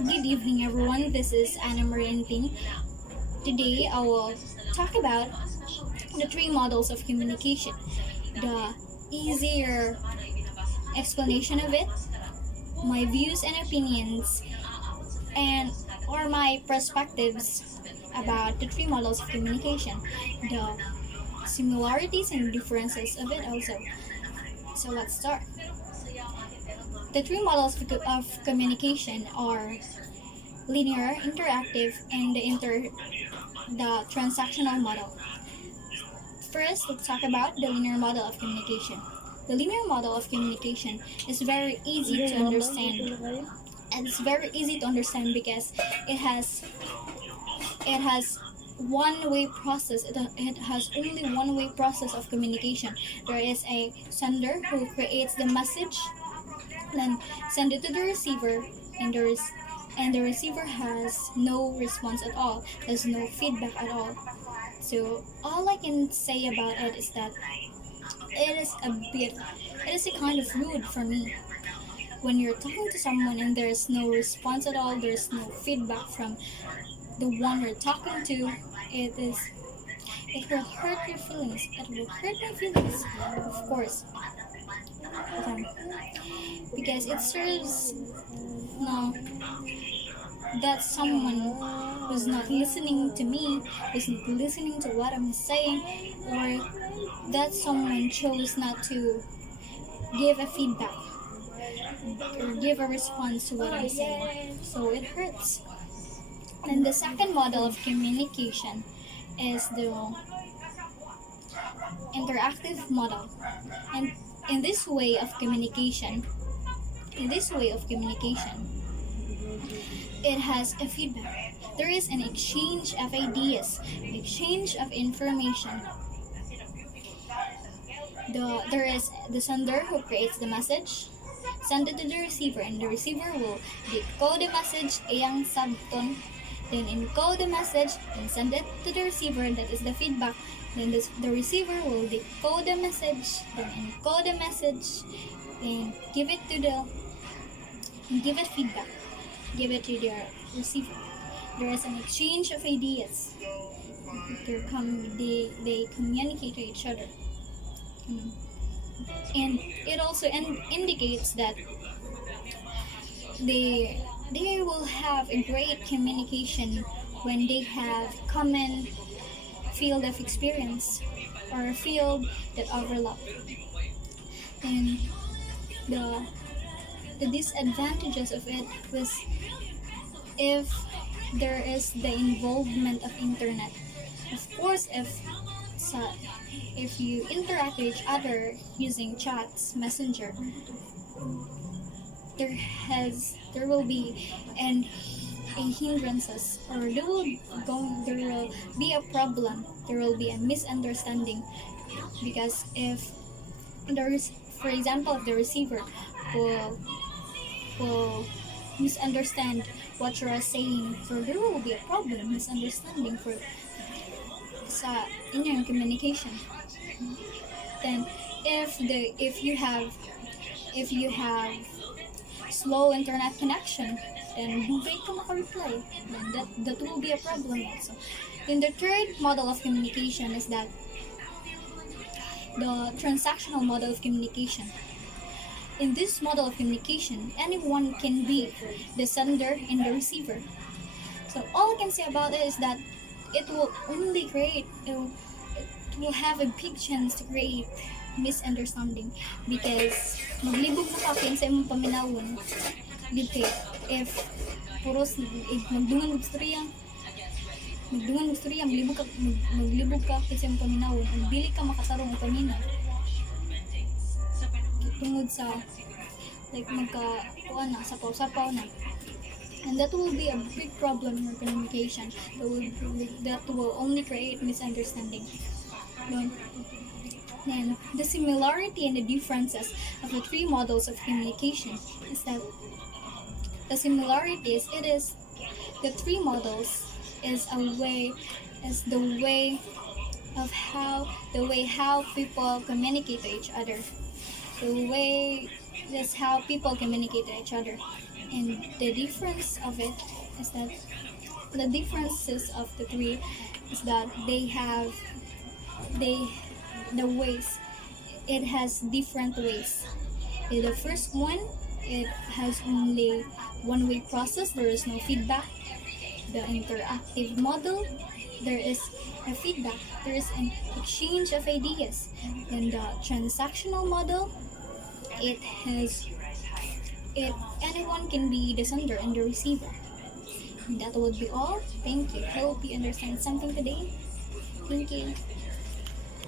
Good evening, everyone. This is Anna Marintin. Today, I will talk about the three models of communication, the easier explanation of it, my views and opinions, and or my perspectives about the three models of communication, the similarities and differences of it also. So let's start. The three models of communication are linear, interactive, and the transactional model. First, let's talk about the linear model of communication. The linear model of communication is very easy to understand. And it's very easy to understand because it has one-way process. It has only one-way process of communication. There is a sender who creates the message, then send it to the receiver, and the receiver has no response at all. There's no feedback at all. So all I can say about it is that it is a kind of rude for me. When you're talking to someone and there's no response at all, there's no feedback from the one you're talking to, it will hurt your feelings. It will hurt my feelings, of course. Okay. Because it serves no that someone who's not listening to me, who's not listening to what I'm saying, or that someone chose not to give a feedback or give a response to what I'm saying. So it hurts. And the second model of communication is the interactive model. And in this way of communication, it has a feedback. There is an exchange of ideas, exchange of information. There is the sender who creates the message, send it to the receiver, and the receiver will decode the message, iyang sabton, then encode the message and send it to the receiver. That is the feedback. Then the receiver will decode the message, then encode the message, then give it feedback, give it to the receiver. There is an exchange of ideas. They communicate to each other. And it also indicates that they will have a great communication when they have common field of experience or a field that overlap. And the disadvantages of it was if there is the involvement of internet. Of course, if you interact with each other using chats, messenger, there will be a hindrances, or there will be a problem. There will be a misunderstanding because if there is, for example, if the receiver will misunderstand what you are saying, so there will be a problem, misunderstanding in your communication. Then if you have slow internet connection, then dugay ka maka-reply. Then that will be a problem also. Then the third model of communication is that the transactional model of communication. In this model of communication, anyone can be the sender and the receiver. So all I can say about it is that it will have a big chance to create misunderstanding because maglibog na kakin sa imong paminawon. Dito if puros magdungan og storya, maglibog ka sa imong paminawon, ug dili ka makatarong og paminaw. Tungod sa sapaw-sapaw na. And that will be a big problem in your communication. That will only create misunderstanding. Then the similarity and the differences of the three models of communication is that the similarities, the three models is the way how people communicate to each other. That's how people communicate to each other. And the difference of it is that the differences of the three is that they the ways it has different ways. The first one, it has only one way process, there is no feedback. The interactive model, there is a feedback, there is an exchange of ideas. And the transactional model, it has it anyone can be the sender and the receiver. And that would be all. Thank you. Hope you understand something today. Thank you.